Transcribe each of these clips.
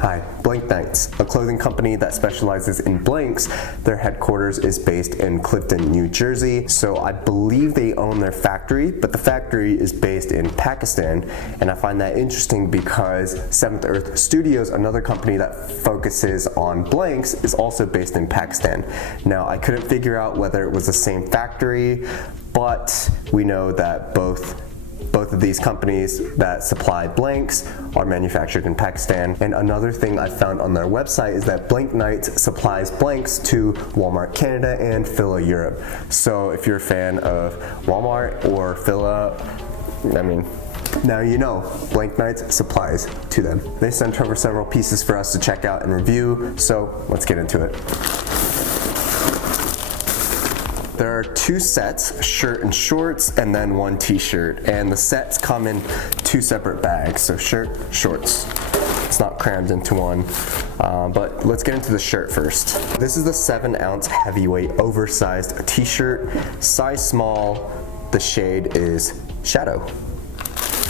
Hi, Blank Nights, a clothing company that specializes in blanks. Their headquarters is based in Clifton, New Jersey, so I believe they own their factory, but the factory is based in Pakistan, and I find that interesting because Seventh Earth Studios, another company that focuses on blanks, is also based in Pakistan. Now, I couldn't figure out whether it was the same factory, but we know that both of these companies that supply blanks are manufactured in Pakistan. And another thing I found on their website is that Blank Nights supplies blanks to Walmart Canada and Fila Europe. So if you're a fan of Walmart or Fila, I mean, now you know, Blank Nights supplies to them. They sent over several pieces for us to check out and review, so let's get into it. There are two sets, shirt and shorts, and then one t-shirt. And the sets come in two separate bags, so shirt, shorts. It's not crammed into one, but let's get into the shirt first. This is the 7-ounce heavyweight oversized t-shirt, size small. The shade is Shadow.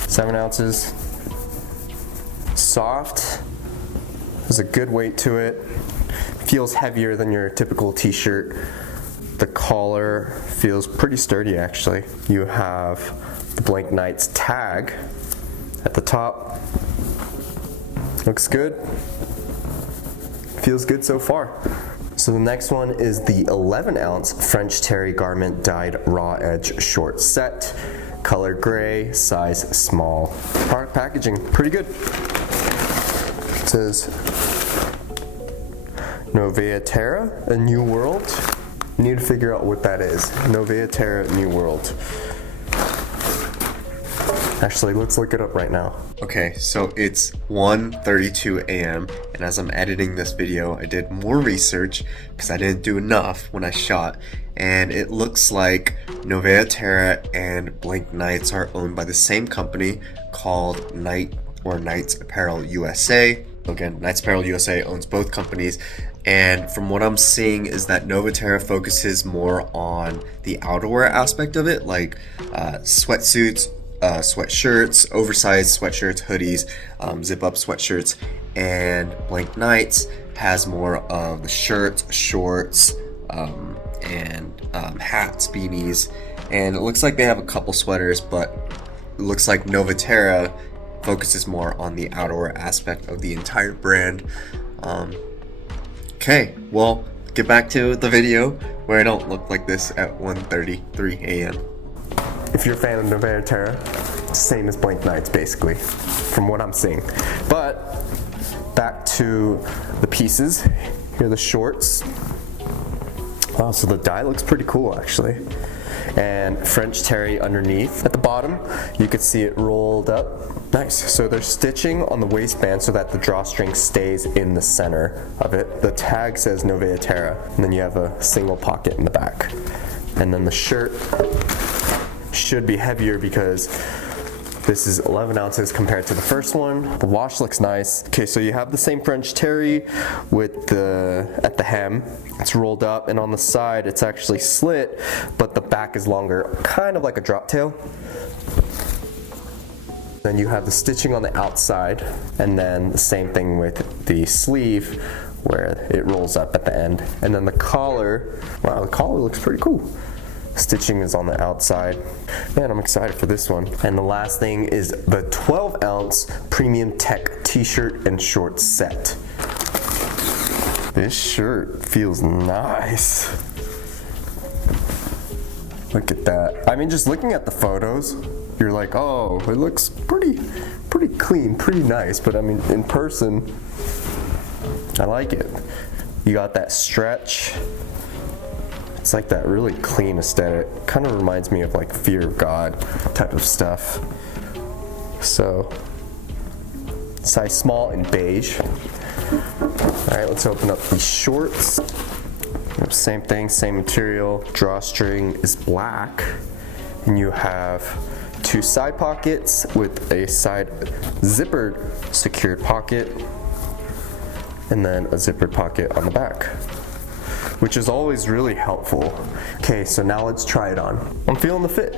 7 ounces, soft, has a good weight to it, feels heavier than your typical t-shirt. The collar feels pretty sturdy actually. You have the Blank Nights tag at the top. Looks good. Feels good so far. So the next one is the 11-ounce French terry garment dyed raw edge short set. Color gray, size small. Product packaging, pretty good. It says Noveaterra, a new world. Need to figure out what that is. Noveaterra, New World. Actually, let's look it up right now. Okay, so it's 1:32 a.m. and as I'm editing this video, I did more research because I didn't do enough when I shot, and it looks like Noveaterra and Blank Nights are owned by the same company called Knights Apparel USA. Again, Knights Apparel USA owns both companies, and from what I'm seeing is that Noveaterra focuses more on the outerwear aspect of it, like sweatsuits, sweatshirts, oversized sweatshirts, hoodies, zip-up sweatshirts, and Blank Nights has more of the shirts, shorts, and hats, beanies, and it looks like they have a couple sweaters, but it looks like Noveaterra focuses more on the outerwear aspect of the entire brand. Okay, well, get back to the video where I don't look like this at 1:33 a.m. If you're a fan of Noveaterra, same as Blank Nights basically, from what I'm seeing. But back to the pieces. Here are the shorts. Wow, so the dye looks pretty cool actually. And French terry underneath. At the bottom, you could see it rolled up. Nice. So there's stitching on the waistband so that the drawstring stays in the center of it. The tag says Noveaterra, and then you have a single pocket in the back. And then the shirt should be heavier because this is 11 ounces compared to the first one. The wash looks nice. Okay, so you have the same French terry with at the hem. It's rolled up, and on the side it's actually slit, but the back is longer, kind of like a drop tail. Then you have the stitching on the outside, and then the same thing with the sleeve where it rolls up at the end. And then the collar, wow, the collar looks pretty cool. Stitching is on the outside. Man, I'm excited for this one. And the last thing is the 12-ounce Premium Tech t-shirt and short set. This shirt feels nice. Look at that. I mean, just looking at the photos, you're like, oh, it looks pretty clean, pretty nice. But I mean, in person, I like it. You got that stretch. It's like that really clean aesthetic. Kind of reminds me of like Fear of God type of stuff. So, size small in beige. All right, let's open up these shorts. Same thing, same material. Drawstring is black, and you have two side pockets with a side zippered secured pocket, and then a zippered pocket on the back, which is always really helpful. Okay, so now let's try it on. I'm feeling the fit.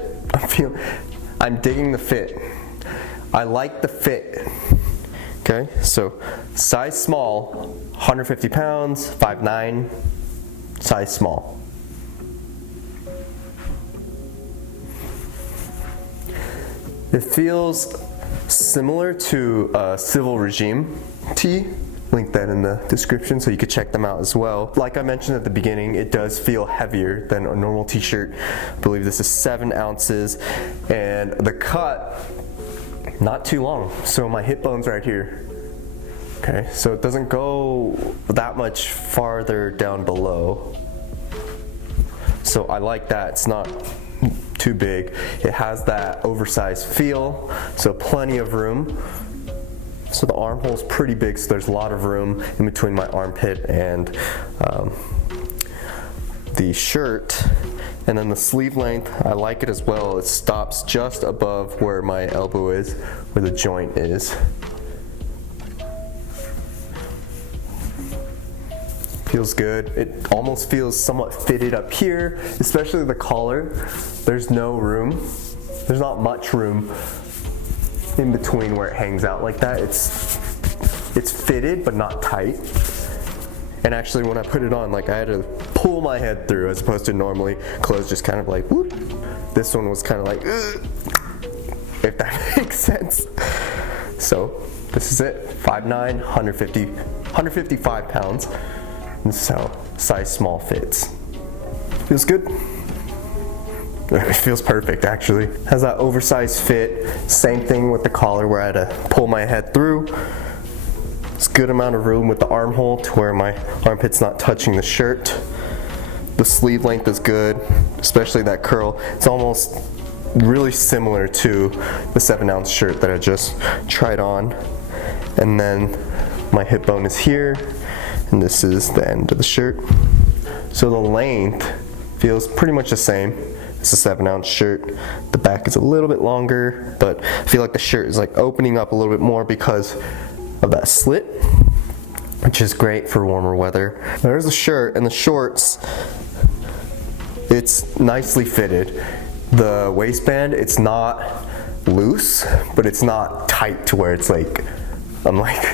I'm digging the fit. I like the fit. Okay, so size small, 150 pounds, 5'9", size small. It feels similar to a Civil Regime tee. Link that in the description so you could check them out as well. Like I mentioned at the beginning, it does feel heavier than a normal t-shirt. I believe this is 7 ounces, and the cut, not too long. So my hip bone's right here. Okay, so it doesn't go that much farther down below. So I like that, it's not too big. It has that oversized feel, so plenty of room. So the armhole's pretty big, so there's a lot of room in between my armpit and the shirt. And then the sleeve length, I like it as well. It stops just above where my elbow is, where the joint is. Feels good. It almost feels somewhat fitted up here, especially the collar. There's no room. There's not much room in between where it hangs out like that. It's fitted but not tight. And actually when I put it on, like, I had to pull my head through as opposed to normally clothes just kind of like whoop. This one was kind of like ugh, if that makes sense. So this is it, 5'9", 155 pounds. And so size small fits. Feels good. It feels perfect actually. Has that oversized fit. Same thing with the collar where I had to pull my head through. It's a good amount of room with the armhole to where my armpit's not touching the shirt. The sleeve length is good, especially that curl. It's almost really similar to the 7-ounce shirt that I just tried on. And then my hip bone is here, and this is the end of the shirt. So the length feels pretty much the same. It's a 7-ounce shirt. The back is a little bit longer, but I feel like the shirt is like opening up a little bit more because of that slit, which is great for warmer weather. There's the shirt, and the shorts, it's nicely fitted. The waistband, it's not loose, but it's not tight to where it's like, I'm like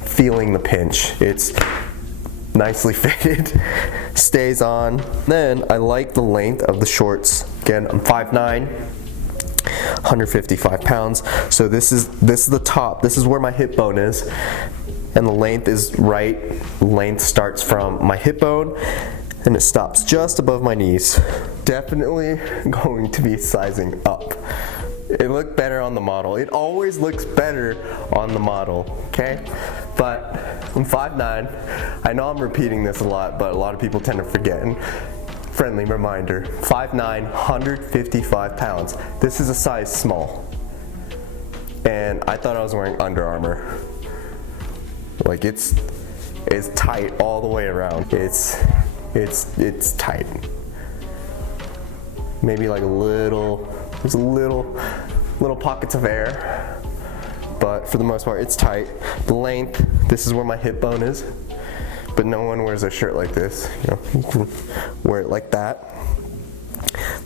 feeling the pinch. It's nicely fitted, stays on. Then I like the length of the shorts. Again, I'm 5'9", 155 pounds. So this is the top. This is where my hip bone is, and the length is right. Length starts from my hip bone, and it stops just above my knees. Definitely going to be sizing up. It looked better on the model. It always looks better on the model, okay? But I'm 5'9". I know I'm repeating this a lot, but a lot of people tend to forget. And friendly reminder, 5'9", 155 pounds. This is a size small. And I thought I was wearing Under Armour. Like it's tight all the way around. It's tight. Maybe like there's little pockets of air, but for the most part it's tight. The length, this is where my hip bone is, but no one wears a shirt like this. You know, you can wear it like that.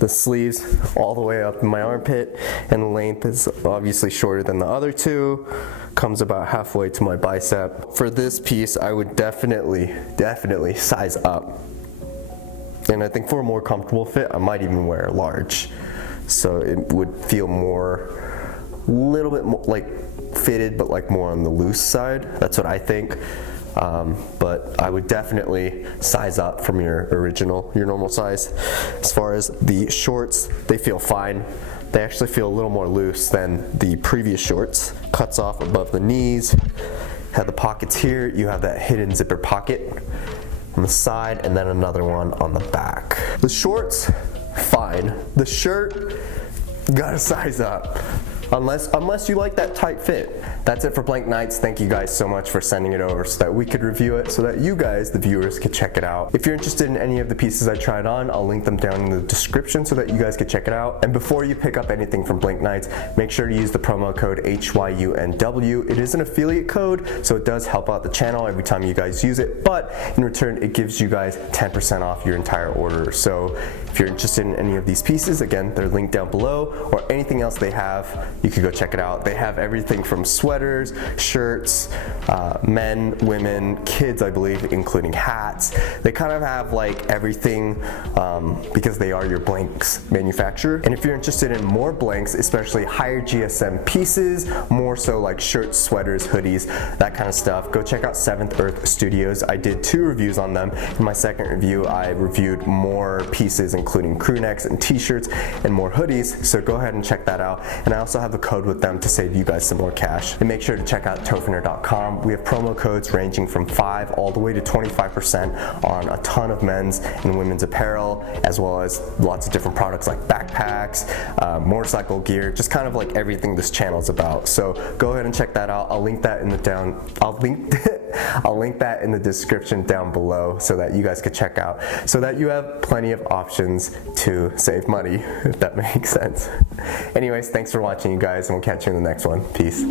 The sleeves all the way up in my armpit, and the length is obviously shorter than the other two. Comes about halfway to my bicep. For this piece, I would definitely size up. And I think for a more comfortable fit, I might even wear a large. So it would feel a little bit more like fitted, but like more on the loose side. That's what I think. But I would definitely size up from your normal size. As far as the shorts, they feel fine. They actually feel a little more loose than the previous shorts. Cuts off above the knees. Have the pockets here. You have that hidden zipper pocket on the side, and then another one on the back. The shorts, fine. The shirt, gotta size up. Unless you like that tight fit. That's it for Blank Nights. Thank you guys so much for sending it over so that we could review it, so that you guys, the viewers, could check it out. If you're interested in any of the pieces I tried on, I'll link them down in the description so that you guys could check it out. And before you pick up anything from Blank Nights, make sure to use the promo code HYUNW. It is an affiliate code, so it does help out the channel every time you guys use it, but in return, it gives you guys 10% off your entire order. So if you're interested in any of these pieces, again, they're linked down below, or anything else they have, you could go check it out. They have everything from sweaters, shirts, men, women, kids, I believe, including hats. They kind of have like everything because they are your blanks manufacturer. And if you're interested in more blanks, especially higher GSM pieces, more so like shirts, sweaters, hoodies, that kind of stuff, go check out Seventh Earth Studios. I did 2 reviews on them. In my second review, I reviewed more pieces, including crew necks and t-shirts and more hoodies, so go ahead and check that out. And I also have a code with them to save you guys some more cash. And make sure to check out tofiner.com. We have promo codes ranging from 5 all the way to 25% on a ton of men's and women's apparel, as well as lots of different products like backpacks, motorcycle gear, just kind of like everything this channel is about. So go ahead and check that out. I'll link that in the I'll link that in the description down below so that you guys could check out, so that you have plenty of options to save money, if that makes sense. Anyways, thanks for watching, you guys, and we'll catch you in the next one. Peace.